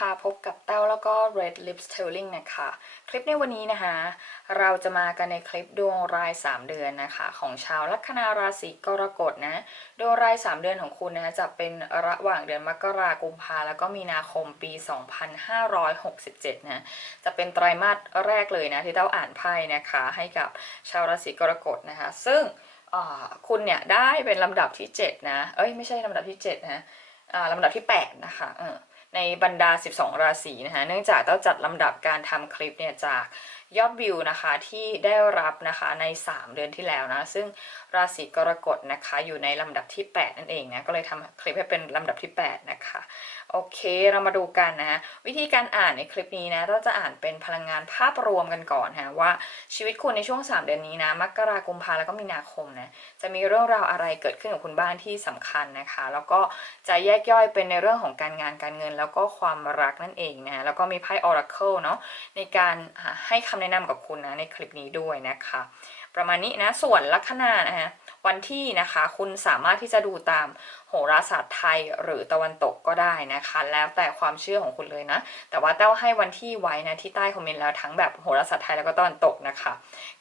คะพบกับเต้าแล้วก็ Red Lips Telling นะคะ คลิปในวันนี้นะคะ เราจะมากันในคลิปดวงราย 3 เดือนนะคะ ของชาวลัคนาราศีกรกฎนะดวงราย 3 เดือนของคุณนะคะจะเป็นระหว่างเดือนมกราคมพาแล้วก็มีนาคมปี 2567 นะ จะเป็นไตรมาสแรกเลยนะที่เต้าอ่านไพ่นะคะ ให้กับชาวราศีกรกฎนะคะ ซึ่งคุณเนี่ยได้เป็นลำดับที่ 7 นะ เอ้ยไม่ใช่ลำดับที่ 7 นะอ่าลำดับที่ 8 นะคะเออ ในบรรดา 12 ราศีนะคะเนื่องจากต้องจัดลำดับการทำคลิปเนี่ยจากยอดวิวนะคะที่ได้รับนะคะใน 3 เดือนที่แล้วนะซึ่งราศีกรกฎนะคะอยู่ในลำดับที่ 8 นั่นเองนะก็เลยทำคลิปให้เป็นลำดับที่ 8 นะคะ โอเค เรามาดูกันนะวิธีการอ่านในคลิปนี้นะเราจะอ่านเป็นพลังงานภาพรวมกันก่อนนะว่าชีวิตคุณในช่วง 3 เดือนนี้นะมกราคมพาแล้วก็มีนาคมนะจะมีเรื่องราวอะไรเกิดขึ้นกับคุณบ้านที่สำคัญนะคะ แล้วก็จะแยกย่อยเป็นในเรื่องของการงานการเงิน แล้วก็ความรักนั่นเองนะแล้วก็มีไพ่ Oracle เนาะในการให้คำแนะนำกับคุณนะในคลิปนี้ด้วยนะคะ ประมาณนี้นะส่วนลัคนานะฮะวันที่นะคะคุณสามารถที่จะดูตามโหราศาสตร์ไทยหรือตะวันตกก็ได้นะคะ แล้วแต่ความเชื่อของคุณเลยนะ แต่ว่าเต้าให้วันที่ไว้นะที่ใต้คอมเมนต์แล้วทั้งแบบโหราศาสตร์ไทยแล้วก็ตะวันตกนะคะ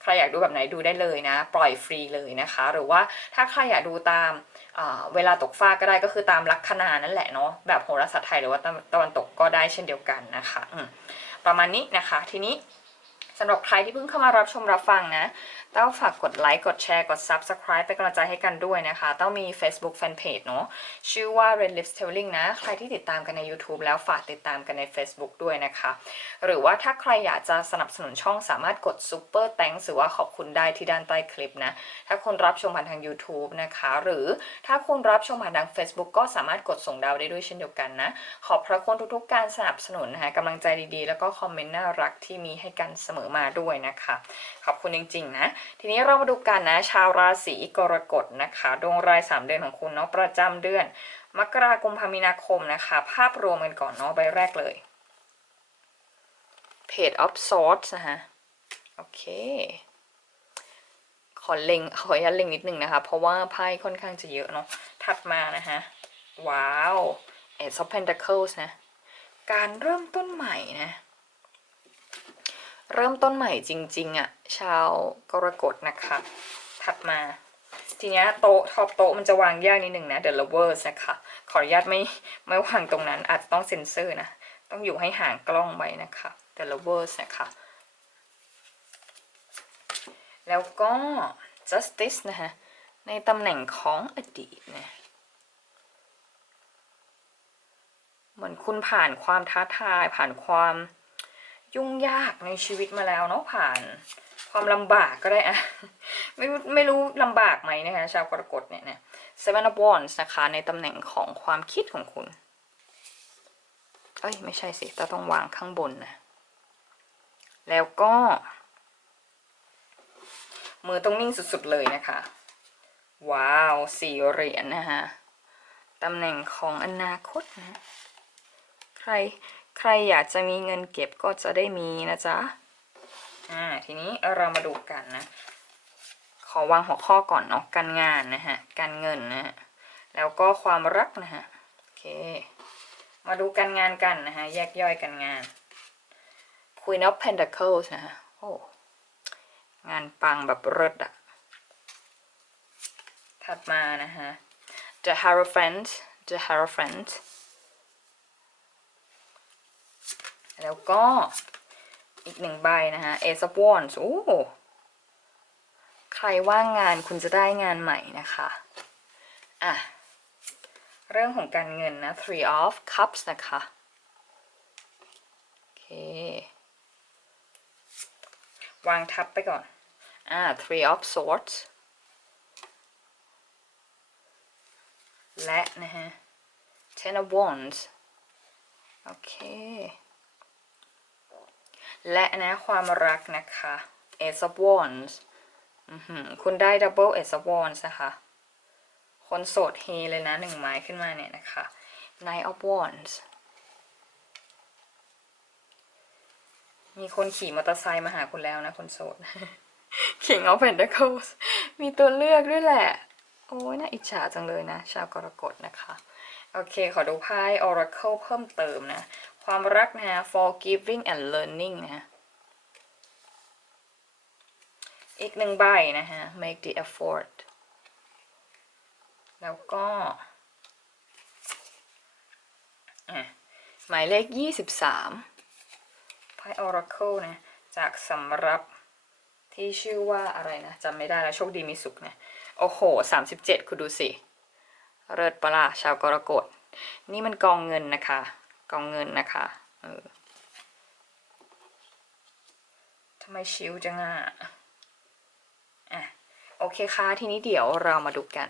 ใครอยากดูแบบไหนดูได้เลยนะ ปล่อยฟรีเลยนะคะ หรือว่าถ้าใครอยากดูตามเวลาตกฟ้าก็ได้ก็คือตามลัคนานั่นแหละเนาะแบบโหราศาสตร์ไทยหรือว่าตะวันตกก็ได้เช่นเดียวกันนะคะประมาณนี้นะคะทีนี้สำหรับใครที่เพิ่งเข้ามารับชมรับฟังนะ เต้าฝากกดไลค์กดแชร์กด Subscribe เป็นกำลังใจให้กันด้วยนะคะ เต้ามี Facebook Fanpage เนาะชื่อว่า Red Lips Telling นะ ใครที่ติดตามกันใน YouTube แล้วฝากติดตามกันใน Facebook ด้วยนะคะ หรือว่าถ้าใครอยากจะสนับสนุนช่องสามารถกด Super Thanks หรือว่าขอบคุณได้ที่ด้านใต้คลิปนะ ถ้าคุณรับชมผ่านทาง YouTube นะคะ หรือถ้าคุณรับชมผ่านทาง Facebook ก็สามารถกดส่งดาวได้ด้วยเช่นเดียวกันนะ ขอบพระคุณทุกๆ การสนับสนุนนะคะกำลังใจดีๆ แล้วก็คอมเมนต์น่ารักที่มีให้กันเสมอมาด้วยนะคะ ขอบคุณจริงๆนะทีนี้เรามาดูกันนะ ชาวราศีกรกฎนะคะ ดวงราย 3 เดือนของคุณเนาะประจำเดือน มกราคมพมีนาคมนะคะ ภาพรวมกันก่อนเนาะใบแรกเลย Page of Swords นะฮะโอเค ขอเล็งขออนุญาตเล็งนิดนึงนะคะ เพราะว่าไพ่ค่อนข้างจะเยอะเนาะถัดมานะฮะว้าว Ace of Pentacles นะการเริ่มต้นใหม่นะ เริ่มต้นใหม่จริง ๆอะ่ะ ชาวกรกฎนะคะ ถัดมา ทีนี้โต๊ะท็อปโต๊ะมันจะวางยากนิดหนึ่งนะ The Lovers นะคะ ขออนุญาตไม่ไม่วางตรงนั้นอาจจะต้องเซ็นเซอร์นะ ต้องอยู่ให้ห่างกล้องไว้นะคะ The Lovers นะคะ แล้วก็ Justice นะคะในตำแหน่งของอดีตเนะเหมือนคุณผ่านความท้าทายผ่านความ ยุ่งยากในชีวิตมาแล้วเนาะผ่านความลำบากก็ได้อะไม่ไม่รู้ลำบากไหมนะคะชาวกรกฎเนี่ยเนะ Seven of Wands นะคะในตำแหน่งของความคิดของคุณ เอ้ย ไม่ใช่สิต้องวางข้างบนนะ แล้วก็ มือต้องนิ่งสุดๆเลยนะคะ ว้าวสี่เหรียญนะคะตำแหน่งของอนาคตนะ ใคร ใครอยากจะมีเงินเก็บก็จะได้มีนะจ๊ะ อ่า ทีนี้เรามาดูกันนะ ขอวางหัวข้อก่อนเนาะ การงานนะฮะ การเงินนะฮะ แล้วก็ความรักนะฮะ โอเค มาดูการงานกันนะฮะ แยกย่อยการงาน Queen of Pentacles นะฮะ โอ้ งานปังแบบเลิศอะถัดมานะฮะ The Hierophant The Hierophant แล้วก็อีกหนึ่งใบนะฮะ Ace of Wands โอ้ใครว่างงานคุณจะได้งานใหม่นะคะ อะ เรื่องของการเงินนะ Three of Cups นะคะ โอเค วางทับไปก่อน อ่า Three of Swords และนะฮะ Ten of Wands โอเค และนะความรักนะคะ Ace of Wands คุณได้ Double Ace of Wands นะคะ คนโสดเฮเลยนะหนึ่งไม้ขึ้นมาเนี่ยนะคะ Nine of Wands มีคนขี่มอเตอร์ไซค์มาหาคุณแล้วนะคนโสด King of Pentacles มีตัวเลือกด้วยแหละ โอ้ยน่าอิจฉาจังเลยนะ ชาวกรกฎนะคะ โอเค ขอดูไพ่ Oracle เพิ่มเติมนะ ความรักนะฮะ forgiving and learning นะฮะอีกหนึ่งใบนะฮะ make the effort แล้วก็หมายเลข 23ไพ่ Oracle นะจากสำรับที่ชื่อว่าอะไรนะจำไม่ได้แล้วโชคดีมีสุขนะโอ้โห 37 คุณดูสิเลิศปล่ะชาวกรกฎนี่มันกองเงินนะคะ กองเงินนะคะเออทำไมชิวจังอะอะ โอเคค่ะ ทีนี้เดี๋ยวเรามาดูกัน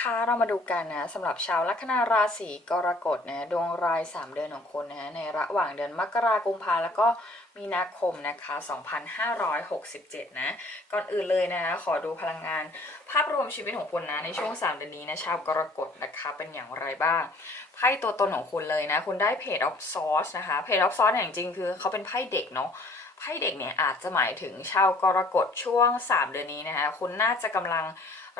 ค่ะเรามาดูกันนะสำหรับชาวลัคนาราศีกรกฎนะดวงราย 3 เดือนของคนนะในระหว่างเดือนมกราคมกุมภาแล้วก็มีนาคมนะคะ 2567 นะ ก่อนอื่นเลยนะขอดูพลังงาน ภาพรวมชีวิตของคุณนะในช่วง 3 เดือนนี้นะชาวกรกฎนะคะเป็นอย่างไรบ้างไพ่ตัวตนของคุณเลยนะ คุณได้เพจออฟซอสนะคะเพจออฟซอสเนี่ยจริงๆคือเขาเป็นไพ่เด็กเนาะ ไพ่เด็กเนี่ยอาจจะหมายถึงชาวกรกฎช่วง 3 เดือนนี้นะคะคุณน่าจะกำลัง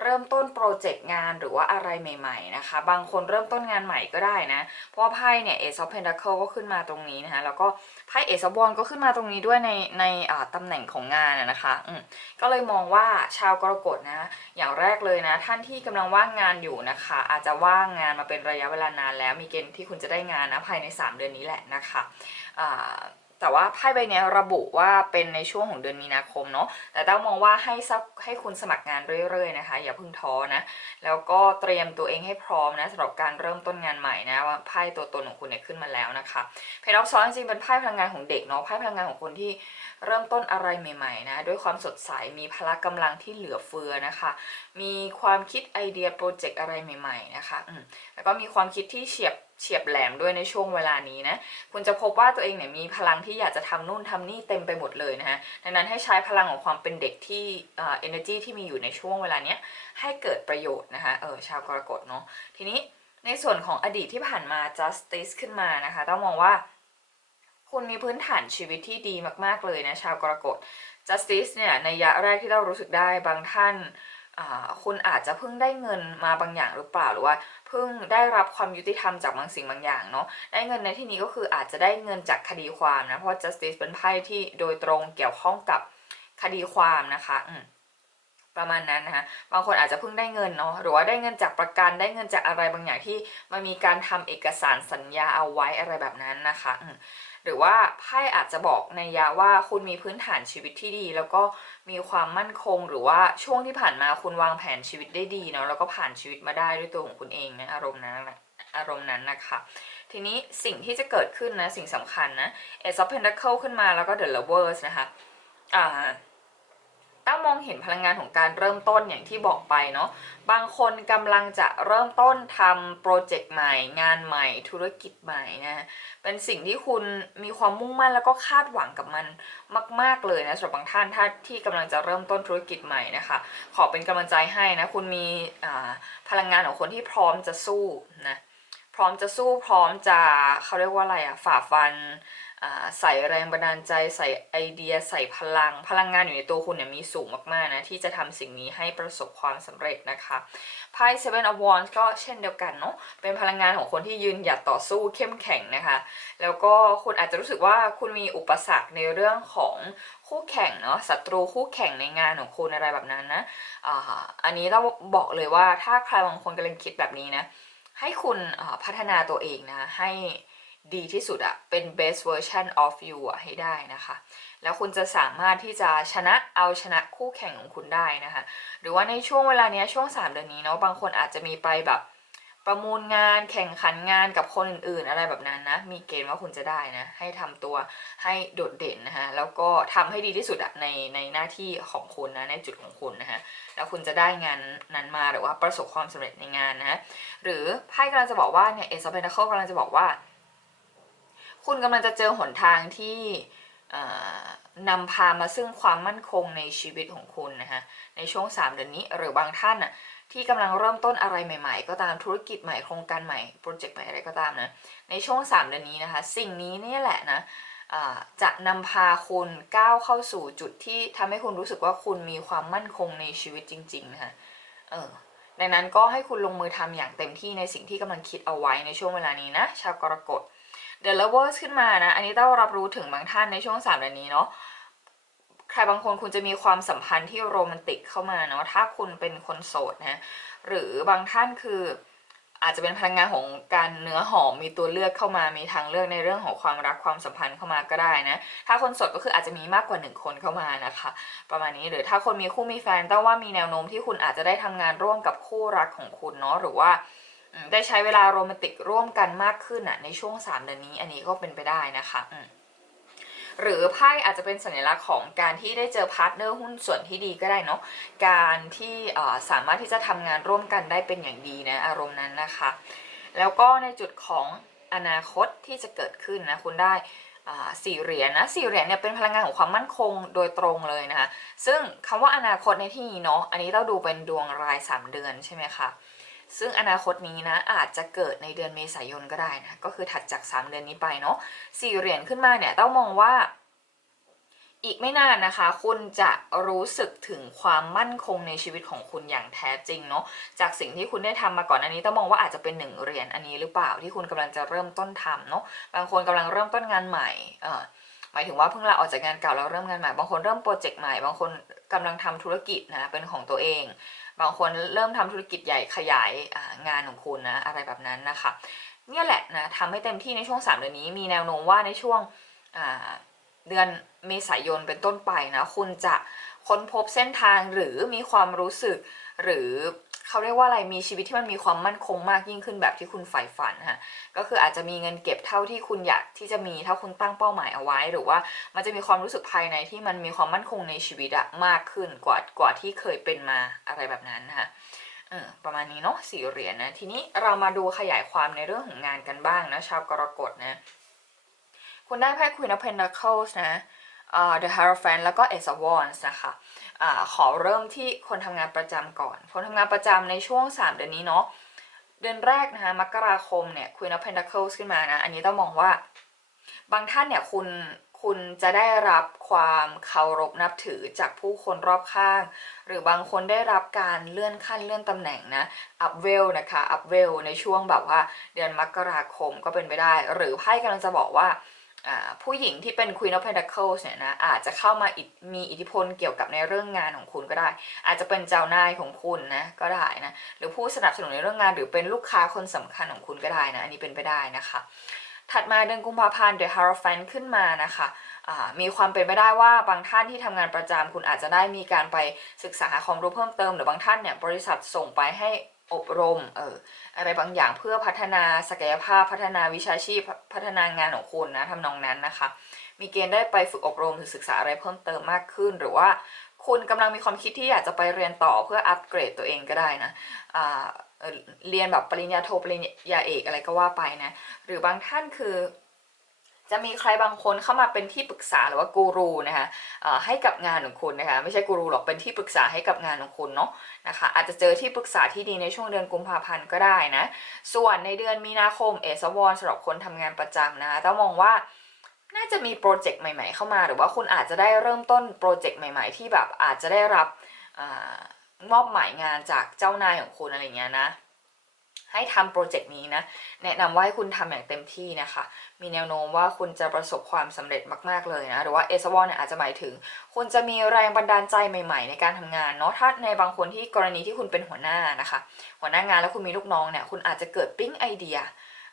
เริ่มต้นโปรเจกต์งานหรือว่าอะไรใหม่ๆนะคะ บางคนเริ่มต้นงานใหม่ก็ได้นะ เพราะว่าไพ่เนี่ย Ace of Pentacle ก็ขึ้นมาตรงนี้นะคะ แล้วก็ไพ่ Ace of Wands ก็ขึ้นมาตรงนี้ด้วยในในตำแหน่งของงานนะคะอืก็เลยมองว่าชาวกรกฎนะ อย่างแรกเลยนะ ท่านที่กำลังว่างงานอยู่นะคะ อาจจะว่างงานมาเป็นระยะเวลานานแล้วมีเกณฑ์ที่คุณจะได้งานนะภายใน 3 เดือนนี้แหละนะคะอ่า แต่ว่าไพ่ใบนี้ระบุว่าเป็นในช่วงของเดือนมีนาคมเนาะแต่ต้องมองว่าให้ซักให้คุณสมัครงานเรื่อยๆนะคะ อย่าเพิ่งท้อนะแล้วก็เตรียมตัวเองให้พร้อมนะสำหรับการเริ่มต้นงานใหม่นะว่าไพ่ตัวตนของคุณเนี่ยขึ้นมาแล้วนะคะเพจออฟซอนจริงๆเป็นไพ่พลังงานของเด็กเนาะไพ่พลังงานของคนที่เริ่มต้นอะไรใหม่ๆนะด้วยความสดใสมีพละกำลังที่เหลือเฟือนะคะ มีความคิดไอเดียโปรเจกต์อะไรใหม่ ๆนะคะแล้วก็มีความคิดที่เฉียบ เฉียบแหลมด้วยในช่วงเวลานี้นะคุณจะพบว่าตัวเองเนี่ยมีพลังที่อยากจะทำนู่นทำนี่เต็มไปหมดเลยนะฮะดังนั้นให้ใช้พลังของความเป็นเด็กที่เอ่อ energy ที่มีอยู่ในช่วงเวลาเนี้ยให้เกิดประโยชน์นะคะเออชาวกรกฎเนาะทีนี้ในส่วนของอดีตที่ผ่านมา justice ขึ้นมานะคะต้องมองว่าคุณมีพื้นฐานชีวิตที่ดีมาก ๆ เลยนะชาวกรกฎ justice เนี่ยในยะแรกที่เรารู้สึกได้บางท่าน คุณอาจจะเพิ่งได้เงินมาบางอย่างหรือเปล่าหรือว่าเพิ่งได้รับความยุติธรรมจากบางสิ่งบางอย่างเนาะได้เงินในที่นี้ก็คืออาจจะได้เงินจากคดีความนะเพราะ justice เป็นไพ่ที่โดยตรงเกี่ยวข้องกับคดีความนะคะอืม ประมาณนั้นนะคะบางคนอาจจะเพิ่งได้เงินเนาะหรือว่าได้เงินจากประกันได้เงินจากอะไรบางอย่างที่มันมีการทำเอกสารสัญญาเอาไว้อะไรแบบนั้นนะคะหรือว่าไพ่อาจจะบอกในยะว่าคุณมีพื้นฐานชีวิตที่ดี แล้วก็มีความมั่นคงหรือว่าช่วงที่ผ่านมาคุณวางแผนชีวิตได้ดีเนาะแล้วก็ผ่านชีวิตมาได้ด้วยตัวของคุณเองนะอารมณ์นั้นนะอารมณ์นั้นนะคะทีนี้สิ่งที่จะเกิดขึ้นนะสิ่งสำคัญนะ Ace of Pentacle ขึ้นมาแล้วก็ The Lovers นะคะอ่า ต้องมองเห็นพลังงานของการเริ่มต้นอย่างที่บอกไปเนาะบางคนกำลังจะเริ่มต้นทำโปรเจกต์ใหม่ งานใหม่ ธุรกิจใหม่นะเป็นสิ่งที่คุณมีความมุ่งมั่นแล้วก็คาดหวังกับมันมาก ๆเลยนะสำหรับบางท่านถ้าที่กำลังจะเริ่มต้นธุรกิจใหม่นะคะ ขอเป็นกำลังใจให้นะคุณมีพลังงานของคนที่พร้อมจะสู้นะพร้อมจะสู้พร้อมจะเขาเรียกว่าอะไรอะฝ่าฟัน ใส่แรงบันดาลใจใส่ไอเดียใส่พลัง พลังงานอยู่ในตัวคุณเนี่ยมีสูงมากๆนะที่จะทำสิ่งนี้ให้ประสบความสำเร็จนะคะไพ่ Seven of Wands ก็เช่นเดียวกันเนาะเป็นพลังงานของคนที่ยืนหยัดต่อสู้เข้มแข็งนะคะ แล้วก็คุณอาจจะรู้สึกว่าคุณมีอุปสรรคในเรื่องของคู่แข่งเนาะศัตรูคู่แข่งในงานของคุณอะไรแบบนั้นนะอ่าอันนี้ต้องบอกเลยว่าถ้าใครบางคนกำลังคิดแบบนี้นะให้คุณพัฒนาตัวเองนะให้ ดีที่สุดอะเป็น best version of you อะให้ได้นะคะ แล้วคุณจะสามารถที่จะชนะเอาชนะคู่แข่งของคุณได้นะคะ หรือว่าในช่วงเวลาเนี้ยช่วง 3 เดือนนี้เนาะบางคนอาจจะมีไปแบบประมูลงานแข่งขันงานกับคนอื่นๆ อะไรแบบนั้นนะ มีเกณฑ์ว่าคุณจะได้นะ ให้ทำตัวให้โดดเด่นนะคะแล้วก็ทำให้ดีที่สุดอะในในหน้าที่ของคุณนะในจุดของคุณนะคะแล้วคุณจะได้งานนั้นมาหรือว่าประสบความสำเร็จในงานนะหรือไพ่กำลังจะบอกว่าเนี่ยเอสเปนเคิลกำลังจะบอกว่า คุณกำลังจะเจอหนทางที่นำพามาซึ่งความมั่นคงในชีวิตของคุณนะคะในช่วง 3 เดือนนี้หรือบางท่านน่ะที่กำลังเริ่มต้นอะไรใหม่ๆ ก็ตามธุรกิจใหม่โครงการใหม่โปรเจกต์ใหม่อะไรก็ตามนะในช่วง 3 เดือนนี้นะคะ สิ่งนี้นี่แหละนะจะนำพาคุณก้าวเข้าสู่จุดที่ทำให้คุณรู้สึกว่าคุณมีความมั่นคงในชีวิตจริงๆนะคะเออดังนั้นก็ให้คุณลงมือทำอย่างเต็มที่ในสิ่งที่กำลังคิดเอาไว้ในช่วงเวลานี้นะชาวกรกฎ The Lovers ขึ้นมานะ อันนี้ต้องรับรู้ถึงบางท่านในช่วงสามเดือนนี้เนาะใครบางคนคุณจะมีความสัมพันธ์ที่โรแมนติกเข้ามาเนาะถ้าคุณเป็นคนโสดนะหรือบางท่านคืออาจจะเป็นพลังงานของการเนื้อหอมมีตัวเลือกเข้ามามีทางเลือกในเรื่องของความรักความสัมพันธ์เข้ามาก็ได้นะ ถ้าคนโสดก็คืออาจจะมีมากกว่าหนึ่งคนเข้ามานะคะ ประมาณนี้หรือถ้าคนมีคู่มีแฟนต้องว่ามีแนวโน้มที่คุณอาจจะได้ทำงานร่วมกับคู่รักของคุณเนาะหรือว่า ได้ใช้เวลาโรแมนติกร่วมกันมากขึ้นอะในช่วงสามเดือนนี้อันนี้ก็เป็นไปได้นะคะหรือไพ่อาจจะเป็นสัญลักษณ์ของการที่ได้เจอพาร์ทเนอร์หุ้นส่วนที่ดีก็ได้เนาะการที่สามารถที่จะทำงานร่วมกันได้เป็นอย่างดีนะอารมณ์นั้นนะคะ แล้วก็ในจุดของอนาคตที่จะเกิดขึ้นนะคุณได้สี่เหรียญนะสี่เหรียญเนี่ยเป็นพลังงานของความมั่นคงโดยตรงเลยนะคะซึ่งคำว่าอนาคตในที่นี้เนาะอันนี้เราดูเป็นดวงราย 3 เดือนใช่ไหมคะ ซึ่งอนาคตนี้นะอาจจะเกิดในเดือนเมษายนก็ได้นะก็คือถัดจาก 3 เดือนนี้ไปเนาะสี่เหรียญขึ้นมาเนี่ยต้องมองว่า อีกไม่นานนะคะ คุณจะรู้สึกถึงความมั่นคงในชีวิตของคุณอย่างแท้จริงเนาะจากสิ่งที่คุณได้ทำมาก่อนอันนี้ต้องมองว่าอาจจะเป็นหนึ่งเหรียญอันนี้หรือเปล่าที่คุณกำลังจะเริ่มต้นทำเนาะบางคนกำลังเริ่มต้นงานใหม่เอ่อหมายถึงว่าเพิ่งลาออกจากงานเก่าแล้วเริ่มงานใหม่บางคนเริ่มโปรเจกต์ใหม่บางคน กำลังทำธุรกิจนะเป็นของตัวเอง บางคนเริ่มทำธุรกิจใหญ่ขยายงานของคุณนะอะไรแบบนั้นนะคะเนี่ยแหละนะทำให้เต็มที่ในช่วง 3 เดือนนี้มีแนวโน้มว่าในช่วงเดือนเมษายนเป็นต้นไปนะคุณจะค้นพบเส้นทางหรือมีความรู้สึกหรือ เขาเรียกว่าอะไรมีชีวิตที่มันมีความมั่นคงมากยิ่งขึ้นแบบที่คุณใฝ่ฝันฮะก็คืออาจจะมีเงินเก็บเท่าที่คุณอยากที่จะมีถ้าคุณตั้งเป้าหมายเอาไว้ หรือว่ามันจะมีความรู้สึกภายในที่มันมีความมั่นคงในชีวิตอะมากขึ้นกว่ากว่าที่เคยเป็นมาอะไรแบบนั้นนะคะเออประมาณนี้เนาะสี่เหรียญนะทีนี้เรามาดูขยายความในเรื่องของงานกันบ้างนะชาวกรกฎนะคุณได้ไพ่ Queen of Pentacles นะอ่า The Hierophant แล้วก็ Ace of Wands นะคะ อขอเริ่มที่คนทำงานประจำก่อน คนทำงานประจำในช่วง 3 เดือนนี้เนาะเดือนแรกนะคะมกราคมเนี่ย Queen of Pentacles ขึ้นมานะ อันนี้ต้องมองว่า บางท่านเนี่ยคุณคุณจะได้รับความเคารพนับถือจากผู้คนรอบข้าง หรือบางคนได้รับการเลื่อนขั้นเลื่อนตำแหน่งนะอัพเวลนะคะอัพเวลในช่วงแบบว่า เดือนมกราคมก็เป็นไปได้ หรือไพ่กำลังจะบอกว่า ผู้หญิงที่เป็น Queen of Pentacles เนี่ยนะอาจจะเข้ามามีอิทธิพลเกี่ยวกับในเรื่องงานของคุณก็ได้ อาจจะเป็นเจ้านายของคุณนะก็ได้นะหรือผู้สนับสนุนในเรื่องงาน หรือเป็นลูกค้าคนสำคัญของคุณก็ได้นะอันนี้เป็นไปได้นะคะถัดมาเดือนกุมภาพันธ์ The Hierophant ขึ้นมานะคะมีความเป็นไปได้ว่าบางท่านที่ทำงานประจำคุณอาจจะได้มีการไปศึกษาหาความรู้เพิ่มเติมหรือบางท่านเนี่ยบริษัทส่งไปให้ อบรมเอออะไรบางอย่างเพื่อพัฒนาศักยภาพพัฒนาวิชาชีพพัฒนางานของคุณนะทำนองนั้นนะคะ มีเกณฑ์ได้ไปฝึกอบรมหรือศึกษาอะไรเพิ่มเติมมากขึ้น หรือว่าคุณกำลังมีความคิดที่อยากจะไปเรียนต่อเพื่ออัปเกรดตัวเองก็ได้นะอ่าเอ่อเรียนแบบปริญญาโทปริญญาเอกอะไรก็ว่าไปนะ หรือบางท่านคือ จะมีใครบางคนเข้ามาเป็นที่ปรึกษาหรือว่ากูรูนะคะให้กับงานของคุณนะคะไม่ใช่กูรูหรอกเป็นที่ปรึกษาให้กับงานของคุณเนาะนะคะอาจจะเจอที่ปรึกษาที่ดีในช่วงเดือนกุมภาพันธ์ก็ได้นะส่วนในเดือนมีนาคมเอสวอนสำหรับคนทำงานประจำนะคะต้องมองว่าน่าจะมีโปรเจกต์ใหม่ๆเข้ามา หรือว่าคุณอาจจะได้เริ่มต้นโปรเจกต์ใหม่ ๆ ที่แบบอาจจะได้รับอมอบหมายงานจากเจ้านายของคุณอะไรเงี้ยนะ ให้ทำโปรเจกต์นี้นะแนะนำว่าให้คุณทำอย่างเต็มที่นะคะ มีแนวโน้มว่าคุณจะประสบความสำเร็จมาก ๆ เลยนะ หรือว่าเอสวอนเนี่ยอาจจะหมายถึง คุณจะมีแรงบันดาลใจใหม่ ๆ ในการทำงานเนาะถ้าในบางคนที่กรณีที่คุณเป็นหัวหน้านะคะ หัวหน้างานแล้วคุณมีลูกน้องเนี่ยคุณอาจจะเกิดปิ๊งไอเดีย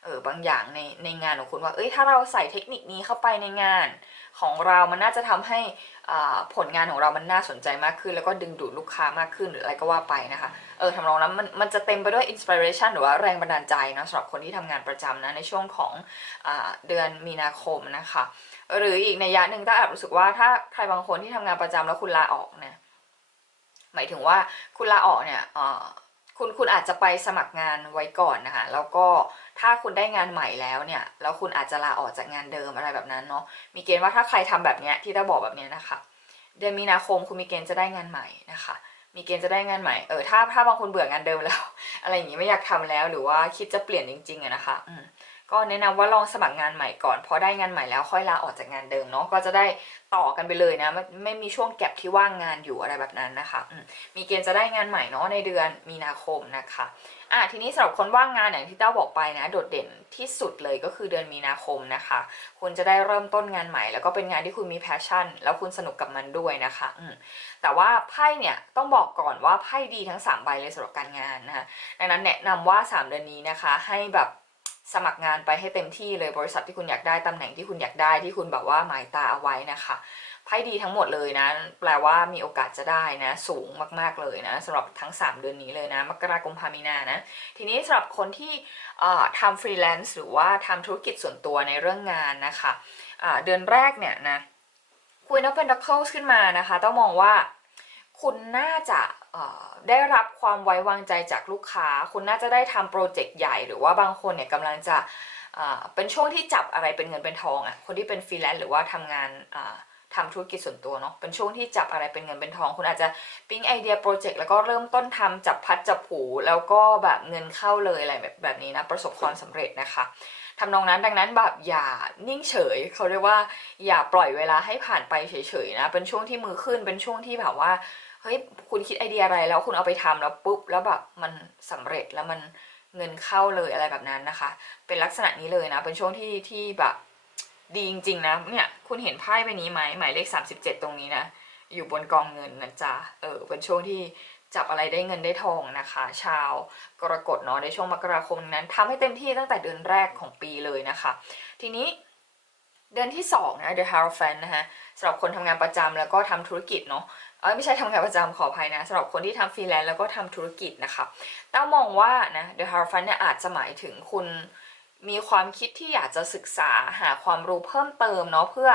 เออบางอย่างในในงานของคุณว่า เอ้ยถ้าเราใส่เทคนิคนี้เข้าไปในงาน ของเรามันน่าจะทำให้ผลงานของเรามันน่าสนใจมากขึ้น แล้วก็ดึงดูดลูกค้ามากขึ้นหรืออะไรก็ว่าไปนะคะเออทำนองนั้นมันมันจะเต็มไปด้วยอินสปิเรชันหรือว่าแรงบันดาลใจเนอะสำหรับคนที่ทำงานประจำนะในช่วงของอเดือนมีนาคมนะคะ หรืออีกในยะหนึ่งถ้าแอบรู้สึกว่าถ้าใครบางคนที่ทำงานประจำแล้วคุณลาออกเนี่ยหมายถึงว่าคุณลาออกเนี่ยคุณคุณอาจจะไปสมัครงานไว้ก่อนนะคะแล้วก็ ถ้าคุณได้งานใหม่แล้วเนี่ยแล้วคุณอาจจะลาออกจากงานเดิมอะไรแบบนั้นเนาะมีเกณฑ์ว่าถ้าใครทำแบบเนี้ยที่ได้บอกแบบเนี้ยนะคะ เดือนมีนาคมคุณมีเกณฑ์จะได้งานใหม่นะคะ มีเกณฑ์จะได้งานใหม่เออถ้าถ้าบางคนเบื่องานเดิมแล้ว อะไรอย่างงี้ไม่อยากทำแล้วหรือว่าคิดจะเปลี่ยนจริงๆอะนะคะอืม ก็แนะนำว่าลองสมัครงานใหม่ก่อนพอได้งานใหม่แล้วค่อยลาออกจากงานเดิมเนาะก็จะได้ต่อกันไปเลยนะไม่ไม่มีช่วงแก็บที่ว่างงานอยู่อะไรแบบนั้นนะคะมีเกณฑ์จะได้งานใหม่เนาะในเดือนมีนาคมนะคะอะทีนี้สำหรับคนว่างงานอย่างที่เต้าบอกไปนะ โดดเด่นที่สุดเลยก็คือเดือนมีนาคมนะคะ คุณจะได้เริ่มต้นงานใหม่ แล้วก็เป็นงานที่คุณมีแพชชั่น แล้วคุณสนุกกับมันด้วยนะคะอืแต่ว่าไพ่เนี่ยต้องบอกก่อนว่าไพ่ดีทั้ง 3 ใบเลยสำหรับการงานนะคะดังนั้นแนะนำว่า 3 เดือนนี้นะคะ ให้แบบ สมัครงานไปให้เต็มที่เลยบริษัทที่คุณอยากได้ตำแหน่งที่คุณอยากได้ที่คุณแบบว่าหมายตาเอาไว้นะคะไพ่ดีทั้งหมดเลยนะ แปลว่ามีโอกาสจะได้นะ สูงมากๆเลยนะสำหรับทั้ง 3 เดือนนี้เลยนะมกราคมพามีนานะ ทีนี้สำหรับคนที่ทำฟรีแลนซ์หรือว่าทำธุรกิจส่วนตัวในเรื่องงานนะคะอ่าเดือนแรกเนี่ยนะคุยนับเป็นดัคเคิลขึ้นมานะคะ ต้องมองว่าคุณน่าจะ ได้รับความไว้วางใจจากลูกค้า คุณน่าจะได้ทำโปรเจกต์ใหญ่ หรือว่าบางคนเนี่ยกำลังจะเป็นช่วงที่จับอะไรเป็นเงินเป็นทองอะ่ะคนที่เป็นฟรีแลนซ์หรือว่าทำงานอ่าทำธุรกิจส่วนตัวเนาะเป็นช่วงที่จับอะไรเป็นเงินเป็นทอง คุณอาจจะปิ๊งไอเดียโปรเจกต์แล้วก็เริ่มต้นทำจับพัดจับผูแล้วก็แบบเงินเข้าเลยอะไรแบบแบบนี้นะประสบความสำเร็จนะคะทำนองนั้นดังนั้นแบบอย่านิ่งเฉยเขาเรียกว่าอย่าปล่อยเวลาให้ผ่านไปเฉยๆนะเป็นช่วงที่มือขึ้นเป็นช่วงที่แบบว่า เฮ้ยคุณคิดไอเดียอะไรแล้วคุณเอาไปทำแล้วปุ๊บแล้วแบบมันสำเร็จแล้วมันเงินเข้าเลยอะไรแบบนั้นนะคะ เป็นลักษณะนี้เลยนะเป็นช่วงที่ที่แบบดีจริงๆนะเนี่ยคุณเห็นไพ่ใบนี้ไหมหมายเลข 37 ตรงนี้นะอยู่บนกองเงินนะจ๊ะเออเป็นช่วงที่จับอะไรได้เงินได้ทองนะคะ ชาวกรกฎเนาะในช่วงมกราคมนั้นทำให้เต็มที่ตั้งแต่เดือนแรกของปีเลยนะคะ ทีนี้เดือนที่2นะ The Hierophant นะคะสำหรับคนทำงานประจำแล้วก็ทำธุรกิจเนาะ ไม่ใช่ทำงานประจำขออภัยนะสำหรับคนที่ทำฟรีแลนซ์แล้วก็ทำธุรกิจนะคะต้ามองว่านะ The Hierophant เนี่ยอาจจะหมายถึงคุณมีความคิดที่อยากจะศึกษาหาความรู้เพิ่มเติมเนาะเพื่อ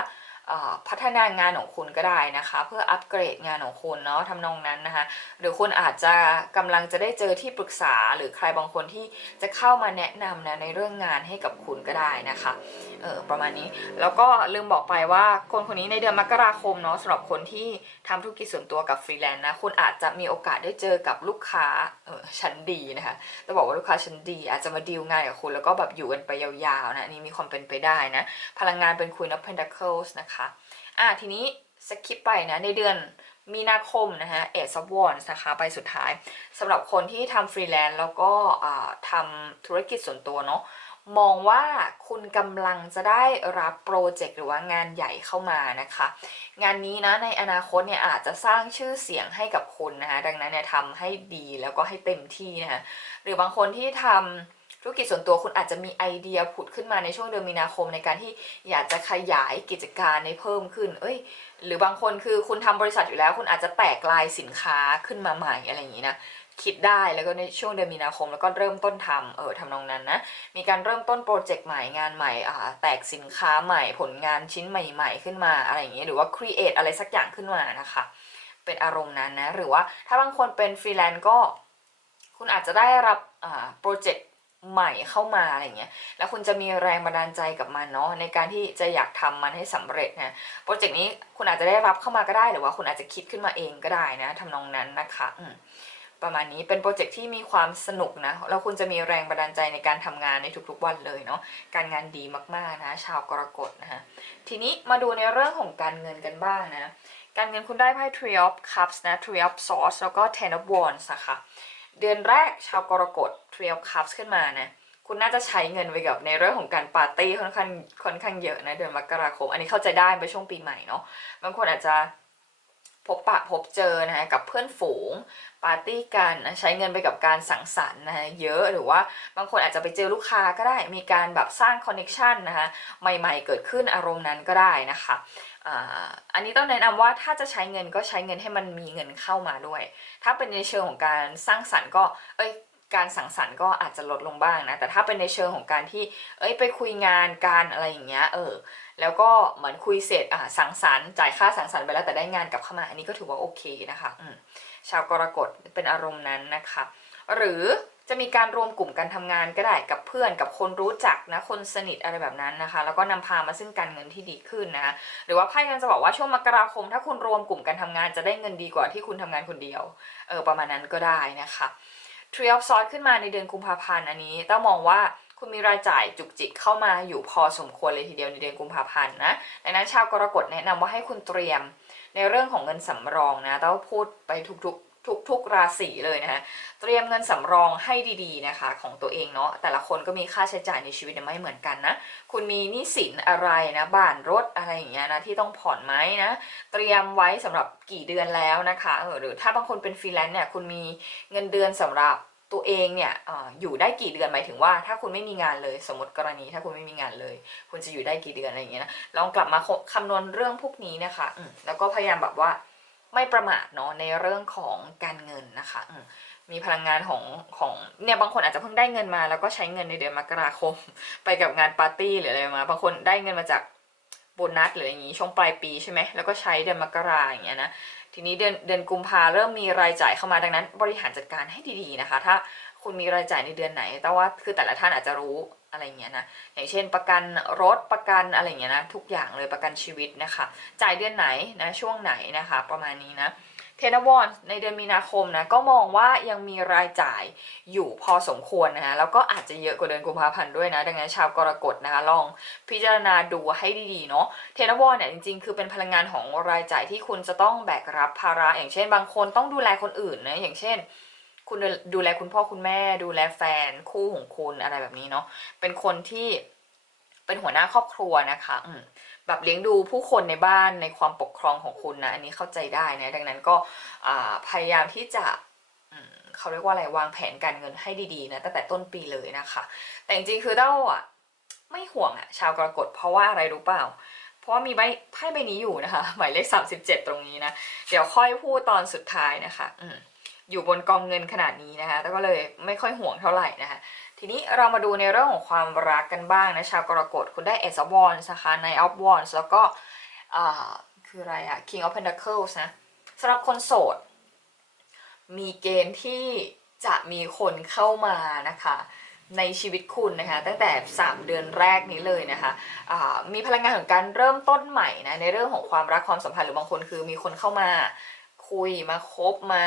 พัฒนางานของคุณก็ได้นะคะ เพื่ออัปเกรดงานของคุณเนาะทำนองนั้นนะคะ หรือคุณอาจจะกำลังจะได้เจอที่ปรึกษาหรือใครบางคนที่จะเข้ามาแนะนำนะในเรื่องงานให้กับคุณก็ได้นะคะเออประมาณนี้แล้วก็ลืมบอกไปว่าคนคนนี้ในเดือนมกราคมเนาะสำหรับคนที่ทำธุรกิจส่วนตัวกับฟรีแลนซ์นะคุณอาจจะมีโอกาสได้เจอกับลูกค้าเออชั้นดีนะคะจะบอกว่าลูกค้าชั้นดี อาจจะมาดีลงานกับคุณแล้วก็แบบอยู่กันไปยาวๆนะอันนี่มีความเป็นไปได้นะพลังงานเป็น Queen of Pentacles นะคะ อะทีนี้สคิปไปนะในเดือนมีนาคมนะคะ Ace of Wands นะคะไปสุดท้ายสำหรับคนที่ทำฟรีแลนซ์แล้วก็ทำธุรกิจส่วนตัวเนาะมองว่าคุณกำลังจะได้รับโปรเจกต์หรือว่างานใหญ่เข้ามานะคะ งานนี้นะในอนาคตเนี่ยอาจจะสร้างชื่อเสียงให้กับคุณนะคะดังนั้นเนี่ยทำให้ดีแล้วก็ให้เต็มที่นะคะหรือบางคนที่ทำ ธุรกิจส่วนตัวคุณอาจจะมีไอเดียผุดขึ้นมาในช่วงเดือนมีนาคม ในการที่อยากจะขยายกิจการในเพิ่มขึ้น เอ้ย หรือบางคนคือคุณทำบริษัทอยู่แล้ว คุณอาจจะแตกลายสินค้าขึ้นมาใหม่อะไรอย่างนี้นะคิดได้แล้วก็ในช่วงเดือนมีนาคม แล้วก็เริ่มต้นทำเออทำนองนั้นนะ มีการเริ่มต้นโปรเจกต์ใหม่งานใหม่อ่าแตกสินค้าใหม่ผลงานชิ้นใหม่ ๆ ขึ้นมาอะไรอย่างเงี้ยหรือว่าครีเอทอะไรสักอย่างขึ้นมานะคะ เป็นอารมณ์นั้นนะ หรือว่าถ้าบางคนเป็นฟรีแลนซ์ก็ คุณอาจจะได้รับอ่าโปรเจกต์ ใหม่เข้ามาอะไรเงี้ย แล้วคุณจะมีแรงบันดาลใจกับมันเนาะในการที่จะอยากทำมันให้สำเร็จนะ โปรเจกต์นี้คุณอาจจะได้รับเข้ามาก็ได้หรือว่าคุณอาจจะคิดขึ้นมาเองก็ได้นะทำนองนั้นนะคะอืมประมาณนี้เป็นโปรเจกต์ที่มีความสนุกนะแล้วคุณจะมีแรงบันดาลใจในการทำงานในทุกๆวันเลยเนาะการงานดีมากๆนะ ชาวกรกฎนะฮะทีนี้มาดูในเรื่องของการเงินกันบ้างนะ การเงินคุณได้ไพ่ Three of Cups นะ Three of Swords แล้วก็ Ten of Wands นะคะ เดือนแรกชาวกรกฎ Three of Cups ขึ้นมานะคุณน่าจะใช้เงินไปกับในเรื่องของการปาร์ตี้ค่อนข้างค่อนข้างเยอะนะเดือนมกราคม อันนี้เข้าใจได้ไปช่วงปีใหม่เนาะบางคนอาจจะพบปะพบเจอนะฮะกับเพื่อนฝูงปาร์ตี้กันใช้เงินไปกับการสังสรรค์นะฮะเยอะหรือว่าบางคนอาจจะไปเจอลูกค้าก็ได้มีการแบบสร้างคอนเน็ชันนะคะใหม่ๆ เกิดขึ้นอารมณ์นั้นก็ได้นะคะ อันนี้ต้องแนะนำว่าถ้าจะใช้เงินก็ใช้เงินให้มันมีเงินเข้ามาด้วย ถ้าเป็นในเชิงของการสร้างสรรค์ก็ เอ้ยการสังสรรค์ก็อาจจะลดลงบ้างนะ แต่ถ้าเป็นในเชิงของการที่ เอ้ย ไปคุยงานการอะไรอย่างเงี้ย เออ แล้วก็เหมือนคุยเสร็จอะสังสรรค์จ่ายค่าสังสรรค์ไปแล้วแต่ได้งานกลับเข้ามา อันนี้ก็ถือว่าโอเคนะคะ อืม ชาวกรกฎเป็นอารมณ์นั้นนะคะ หรือ จะมีการรวมกลุ่มการทำงานก็ได้กับเพื่อนกับคนรู้จักนะคนสนิทอะไรแบบนั้นนะคะ แล้วก็นำพามาซึ่งการเงินที่ดีขึ้นนะหรือว่าไพ่ยังจะบอกว่าช่วงมกราคม ถ้าคุณรวมกลุ่มการทำงานจะได้เงินดีกว่าที่คุณทำงานคนเดียวเออประมาณนั้นก็ได้นะคะ Tree of Swords ขึ้นมาในเดือนกุมภาพันธ์อันนี้ต้องมองว่าคุณมีรายจ่ายจุกจิกเข้ามาอยู่พอสมควรเลยทีเดียวในเดือนกุมภาพันธ์นะดังนั้นชาวกรกฎแนะนำว่าให้คุณเตรียมในเรื่องของเงินสำรองนะต้องพูดไปทุกๆ ทุกๆราศีเลยนะคะเตรียมเงินสำรองให้ดีๆนะคะของตัวเองเนาะแต่ละคนก็มีค่าใช้จ่ายในชีวิตไม่เหมือนกันนะ คุณมีหนี้สินอะไรนะบ้านรถอะไรอย่างเงี้ยนะที่ต้องผ่อนไหมนะ เตรียมไว้สำหรับกี่เดือนแล้วนะคะหรือถ้าบางคนเป็นฟรีแลนซ์เนี่ยคุณมีเงินเดือนสำหรับตัวเองเนี่ยออยู่ได้กี่เดือนหมายถึงว่า ถ้าคุณไม่มีงานเลยสมมติกรณีถ้าคุณไม่มีงานเลย คุณจะอยู่ได้กี่เดือนอะไรอย่างเงี้ยนะลองกลับมาคำนวณเรื่องพวกนี้นะคะแล้วก็พยายามแบบว่า ไม่ประมาทเนาะในเรื่องของการเงินนะคะมมีพลังงานของของเนี่ยบางคนอาจจะเพิ่งได้เงินมา แล้วก็ใช้เงินในเดือนมกราคม ไปกับงานปาร์ตี้หรืออะไรมา บางคนได้เงินมาจากโบนัสหรืออย่างนี้ช่วงปลายปีใช่ไหมแล้วก็ใช้เดือนมกราอย่างเงี้ยนะทีนี้เดือนเดือนกุมภาเริ่มมีรายจ่ายเข้ามาดังนั้น บริหารจัดการให้ดีๆนะคะ ถ้าคุณมีรายจ่ายในเดือนไหน แต่ว่าคือแต่ละท่านอาจจะรู้ อะไรเงี้ยนะอย่างเช่นประกันรถประกันอะไรเงี้ยนะทุกอย่างเลยประกันชีวิตนะคะจ่ายเดือนไหนนะช่วงไหนนะคะประมาณนี้นะเทนวอนในเดือนมีนาคมนะก็มองว่ายังมีรายจ่ายอยู่พอสมควรนะฮะแล้วก็อาจจะเยอะกว่าเดือนกุมภาพันธ์ด้วยนะ ดังนั้นชาวกรกฎนะคะลองพิจารณาดูให้ดีๆเนาะเทนวอนเนี่ยจริงๆ คือเป็นพลังงานของรายจ่ายที่คุณจะต้องแบกรับภาระ อย่างเช่น บางคนต้องดูแลคนอื่นนะอย่างเช่น คุณดูแลคุณพ่อคุณแม่ ดูแลแฟนคู่ของคุณอะไรแบบนี้เนาะเป็นคนที่เป็นหัวหน้าครอบครัวนะคะ อืมแบบเลี้ยงดูผู้คนในบ้านในความปกครองของคุณนะอันนี้เข้าใจได้นะดังนั้นก็พยายามที่จะเขาเรียกว่าอะไรวางแผนการเงินให้ดีๆนะตั้งแต่ต้นปีเลยนะคะ แต่จริงๆคือเต้าอะไม่ห่วงอะชาวกรกฎเพราะว่าอะไรรู้เปล่า เพราะมีใบไพ่ใบนี้อยู่นะคะหมายเลข 37 ตรงนี้นะ เดี๋ยวค่อยพูดตอนสุดท้ายนะคะ อืม อยู่บนกองเงินขนาดนี้นะคะแต่ก็เลยไม่ค่อยห่วงเท่าไหร่นะคะทีนี้เรามาดูในเรื่องของความรักกันบ้างนะชาวกรกฎคุณได้ Ace of Wands นะคะ Knight of Wands แล้วก็คืออะไรอะ King of Pentacles นะสำหรับคนโสด มีเกณฑ์ที่จะมีคนเข้ามานะคะในชีวิตคุณนะคะตั้งแต่ 3 เดือนแรกนี้เลยนะคะมีพลังงานของการเริ่มต้นใหม่นะในเรื่องของความรักความสัมพันธ์หรือบางคนคือมีคนเข้ามา คุยมาคบมา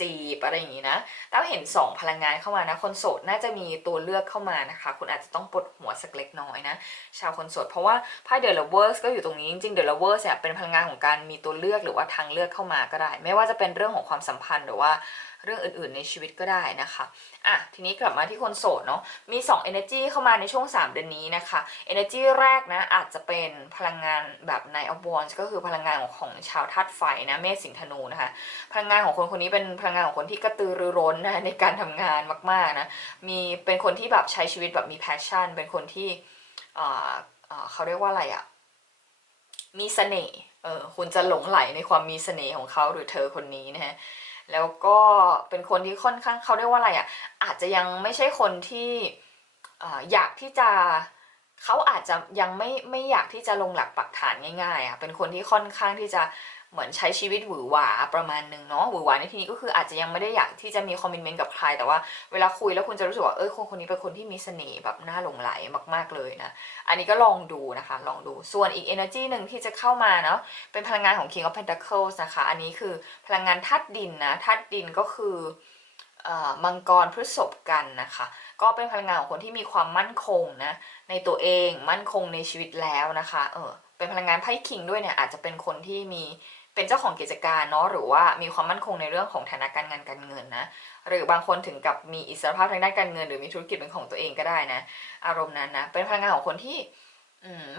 จีบอะไรอย่างนี้นะแต้วเห็น 2 พลังงานเข้ามานะ คนโสดน่าจะมีตัวเลือกเข้ามานะคะ คุณอาจจะต้องปวดหัวสักเล็กน้อยนะ ชาวคนโสดเพราะว่าไพ่เดอะ v e r s ก็อยู่ตรงนี้จริงๆเดอะ v e r s เนี่ยเป็นพลังงานของการมีตัวเลือกหรือว่าทางเลือกเข้ามาก็ได้ ไม่ว่าจะเป็นเรื่องของความสัมพันธ์หรือว่า เรื่องอื่นๆในชีวิตก็ได้นะคะอะทีนี้กลับมาที่คนโสดเนาะมี 2 energy เข้ามาในช่วง 3 เดือนนี้นะคะ energy แรกนะอาจจะเป็นพลังงานแบบ Knight of Wands ก็คือพลังงานของของชาวธาตุไฟนะเมษสิงธนูนะคะพลังงานของคนคนนี้เป็นพลังงานของคนที่กระตือรือร้นนะในการทำงานมากๆนะมีเป็นคนที่แบบใช้ชีวิตแบบมี passion เป็นคนที่เขาเรียกว่าอะไรอะมีเสน่ห์เออคุณจะหลงไหลในความมีเสน่ห์ของเขาหรือเธอคนนี้นะฮะ แล้วก็เป็นคนที่ค่อนข้างเขาเรียกว่าอะไรอะ่ะอาจจะยังไม่ใช่คนที่ออยากที่จะ เขาอาจจะยังไม่ไม่อยากที่จะลงหลักปักฐานง่ายๆอะเป็นคนที่ค่อนข้างที่จะเหมือนใช้ชีวิตหวือหวาประมาณหนึ่งเนาะหวือหวาในที่นี้ก็คืออาจจะยังไม่ได้อยากที่จะมีคอมมิชเมนต์กับใคร แต่ว่าเวลาคุยแล้วคุณจะรู้สึกว่าเออคนคนนี้เป็นคนที่มีเสน่ห์แบบน่าหลงไหลมาก ๆเลยนะ อันนี้ก็ลองดูนะคะ ลองดูส่วนอีก energy หนึ่งที่จะเข้ามาเนาะเป็นพลังงานของ King of Pentacles นะคะ อันนี้คือพลังงานธาตุดินนะธาตุดินก็คือ มังกรพฤษภกันนะคะ ก็เป็นพลังงานของคนที่มีความมั่นคงนะในตัวเองมั่นคงในชีวิตแล้วนะคะเออเป็นพลังงานไพ่คิงด้วยเนี่ยอาจจะเป็นคนที่มีเป็นเจ้าของกิจการเนาะหรือว่ามีความมั่นคงในเรื่องของฐานะการงานการเงินนะหรือบางคนถึงกับมีอิสรภาพทางด้านการเงิน หรือมีธุรกิจเป็นของตัวเองก็ได้นะ อารมณ์นั้นนะเป็นพลังงานของคนที่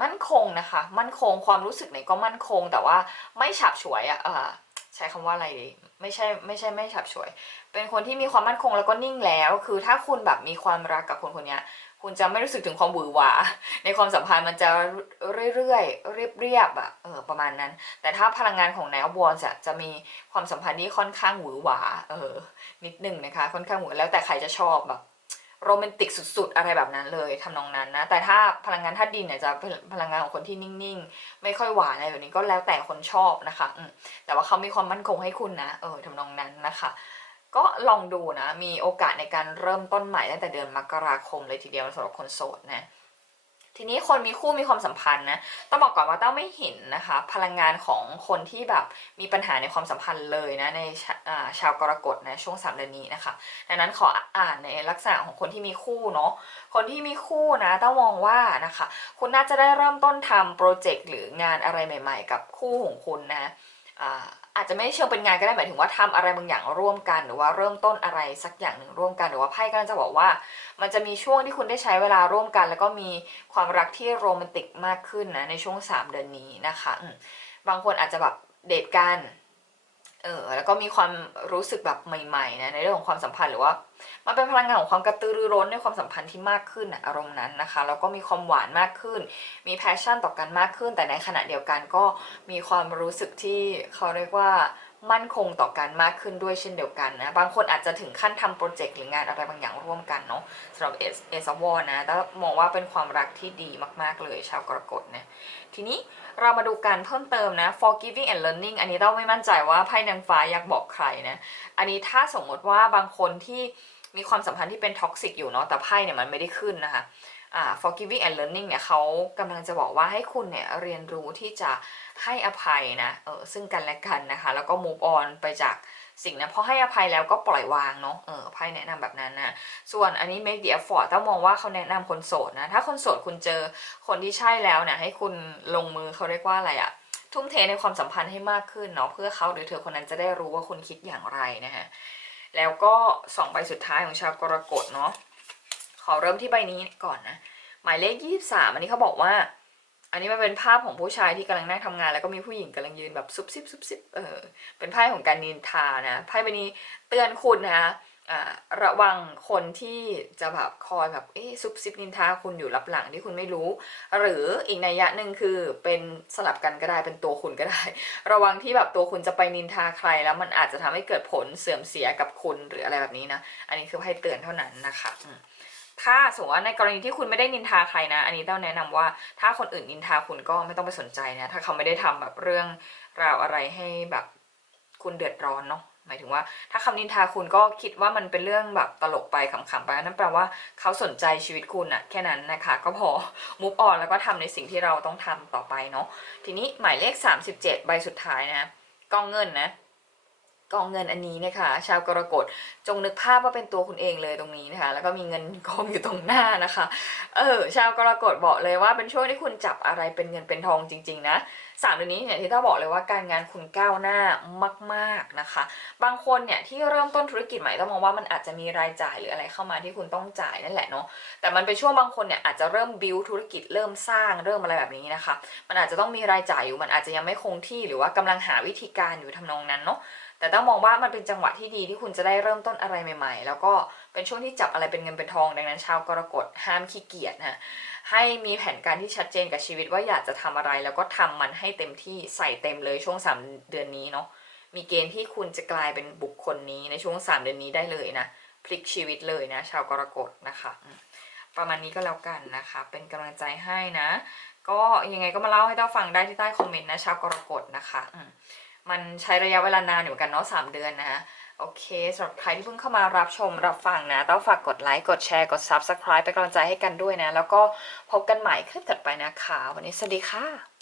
มั่นคงนะคะ มั่นคงความรู้สึกไหนก็มั่นคง แต่ว่าไม่ฉับฉวยอะ่ะ ใช้คำว่าอะไรดีไม่ใช่ไม่ใช่ไม่ฉับฉวย เป็นคนที่มีความมั่นคงแล้วก็นิ่งแล้ว คือถ้าคุณแบบมีความรักกับคนคนนี้คุณจะไม่รู้สึกถึงความหวือหวา ในความสัมพันธ์มันจะเรื่อยๆเรียบเรียบอะเออประมาณนั้น แต่ถ้าพลังงานของแนวบอลจะจะมีความสัมพันธ์ที่ค่อนข้างหวือหวาเออนิดหนึ่งนะคะ ค่อนข้างหวือแล้วแต่ใครจะชอบแบบ โรแมนติกสุดๆ อะไรแบบนั้นเลยทำนองนั้นนะ แต่ถ้าพลังงานธาตุดินเนี่ยจะเป็นพลังงานของคนที่นิ่งๆ ไม่ค่อยหวานอะไรแบบนี้ก็แล้วแต่คนชอบนะคะอืแต่ว่าเขามีความมั่นคงให้คุณนะ เออทำนองนั้นนะคะก็ลองดูนะ มีโอกาสในการเริ่มต้นใหม่ตั้งแต่เดือนมกราคมเลยทีเดียวสำหรับคนโสดนะ ทีนี้คนมีคู่มีความสัมพันธ์นะต้องบอกก่อนว่าเต้าไม่เห็นนะคะ พลังงานของคนที่แบบมีปัญหาในความสัมพันธ์เลยนะในชาอ่าชาวกรกฎนะช่วงสามเดือนนี้นะคะ ดังนั้นขออ่านในลักษณะของคนที่มีคู่เนาะคนที่มีคู่นะต้องมองว่านะคะ คุณน่าจะได้เริ่มต้นทำโปรเจกต์หรืองานอะไรใหม่ ๆ กับคู่ของคุณนะอ่า อาจจะไม่เชิงเป็นงานก็ได้หมายถึงว่าทำอะไรบางอย่างร่วมกัน หรือว่าเริ่มต้นอะไรสักอย่างหนึ่งร่วมกัน หรือว่าไพ่ก็จะบอกว่า มันจะมีช่วงที่คุณได้ใช้เวลาร่วมกัน แล้วก็มีความรักที่โรแมนติกมากขึ้นนะในช่วง 3 เดือนนี้นะคะบางคนอาจจะแบบเดทกัน เออแล้วก็มีความรู้สึกแบบใหม่ๆนะในเรื่องของความสัมพันธ์หรือว่ามันเป็นพลังงานของความกระตือรือร้นในความสัมพันธ์ที่มากขึ้นอารมณ์นั้นนะคะแล้วก็มีความหวานมากขึ้น มีแพชชั่นต่อกันมากขึ้น แต่ในขณะเดียวกันก็มีความรู้สึกที่เขาเรียกว่า มั่นคงต่อกันมากขึ้นด้วยเช่นเดียวกันนะ บางคนอาจจะถึงขั้นทำโปรเจกต์หรืองานอะไรบางอย่างร่วมกันเนาะสำหรับเอสเอสวนะแต่มองว่าเป็นความรักที่ดีมากๆเลยชาวกรกฎนะ ทีนี้เรามาดูการเพิ่มเติมนะ forgiving and learning อันนี้ต้องไม่มั่นใจว่าไพ่นางฟ้าอยากบอกใครนะ อันนี้ถ้าสมมติว่าบางคนที่มีความสัมพันธ์ที่เป็นท็อกซิกอยู่เนาะแต่ไพ่เนี่ยมันไม่ได้ขึ้นนะคะ forgiving and learning เนี่ยเขากำลังจะบอกว่าให้คุณเนี่ยเรียนรู้ที่จะให้อภัยนะเออซึ่งกันและกันนะคะ แล้วก็ move on ไปจากสิ่งนั้นพอให้อภัยแล้วก็ปล่อยวางเนาะเออไพ่แนะนำแบบนั้นนะส่วนอันนี้ make the effort ต้องมองว่าเขาแนะนำคนโสดนะ ถ้าคนโสดคุณเจอคนที่ใช่แล้วเนี่ยให้คุณลงมือเขาเรียกว่าอะไรอะทุ่มเทในความสัมพันธ์ให้มากขึ้นเนาะเพื่อเขาหรือเธอคนนั้นจะได้รู้ว่าคุณคิดอย่างไรนะฮะแล้วก็สองใบสุดท้ายของชาวกรกฎเนาะ ขอเริ่มที่ใบนี้ก่อนนะ หมายเลขยี่สามอันนี้เขาบอกว่า อันนี้มันเป็นภาพของผู้ชายที่กำลังนั่งทำงาน แล้วก็มีผู้หญิงกำลังยืนแบบซุบซิบซุบซิบเออเป็นไพ่ของการนินทานะไพ่ใบนี้เตือนคุณนะระวังคนที่จะแบบคอยแบบเอ๊ซุบซิบนินทาคุณอยู่รับหลังที่คุณไม่รู้ หรืออีกนัยยะหนึ่งคือเป็นสลับกันก็ได้เป็นตัวคุณก็ได้ ระวังที่แบบตัวคุณจะไปนินทาใคร แล้วมันอาจจะทำให้เกิดผลเสื่อมเสียกับคุณหรืออะไรแบบนี้นะ อันนี้คือไพ่เตือนเท่านั้นนะคะ ถ้าสมมติว่าในกรณีที่คุณไม่ได้นินทาใครนะ อันนี้ต้องแนะนำว่า ถ้าคนอื่นนินทาคุณก็ไม่ต้องไปสนใจนะ ถ้าเขาไม่ได้ทำแบบเรื่องราวอะไรให้แบบคุณเดือดร้อนเนาะหมายถึงว่า ถ้าคำนินทาคุณก็คิดว่ามันเป็นเรื่องแบบตลกไปขำๆไปนั่นแปลว่าเขาสนใจชีวิตคุณอะแค่นั้นนะคะ ก็พอมุฟออนแล้วก็ทำในสิ่งที่เราต้องทำต่อไปเนาะทีนี้หมายเลข 37 ใบสุดท้ายนะกองเงินนะ กองเงินอันนี้เนะคะ ชาวกรกฎจงนึกภาพว่าเป็นตัวคุณเองเลยตรงนี้นะคะ แล้วก็มีเงินกองอยู่ตรงหน้านะคะ เออ ชาวกรกฎบอกเลยว่าเป็นช่วงที่คุณจับอะไรเป็นเงินเป็นทองจริง ๆ นะสามเดือนนี้เนี่ยที่ต้าบอกเลยว่าการงานคุณก้าวหน้ามากๆนะคะ บางคนเนี่ยที่เริ่มต้นธุรกิจใหม่ต้องมองว่ามันอาจจะมีรายจ่ายหรืออะไรเข้ามาที่คุณต้องจ่ายนั่นแหละเนาะแต่มันเป็นช่วงบางคนเนี่ยอาจจะเริ่มบิวธุรกิจเริ่มสร้างเริ่มอะไรแบบนี้นะคะ มันอาจจะต้องมีรายจ่ายอยู่มันอาจจะยังไม่คงที่หรือว่ากำลังหาวิธีการอยู่ทำนองนั้นเนาะแต่ต้องมองว่ามันเป็นจังหวะที่ดีที่คุณจะได้เริ่มต้นอะไรใหม่ ๆ แล้วก็ เป็นช่วงที่จับอะไรเป็นเงินเป็นทอง ดังนั้นชาวกรกฎห้ามขี้เกียจนะให้มีแผนการที่ชัดเจนกับชีวิตว่าอยากจะทำอะไร แล้วก็ทำมันให้เต็มที่ใส่เต็มเลยช่วง 3 เดือนนี้เนาะมีเกณฑ์ที่คุณจะกลายเป็นบุคคลนี้ในช่วง 3 เดือนนี้ได้เลยนะพลิกชีวิตเลยนะ ชาวกรกฎนะคะ ประมาณนี้ก็แล้วกันนะคะ เป็นกำลังใจให้นะ ก็ยังไงก็มาเล่าให้เต้าฟังได้ที่ใต้คอมเมนต์นะชาวกรกฎนะคะมันใช้ระยะเวลานานอยู่อนกันเนาะสามเดือนนะคะ โอเคสำหรับใครที่เพิ่งเข้ามารับชมรับฟังนะ ต้องฝากกดไลค์กดแชร์กด Subscribe เป็นกำลังใจให้กันด้วยนะ แล้วก็พบกันใหม่คลิปถัดไปนะคะ วันนี้สวัสดีค่ะ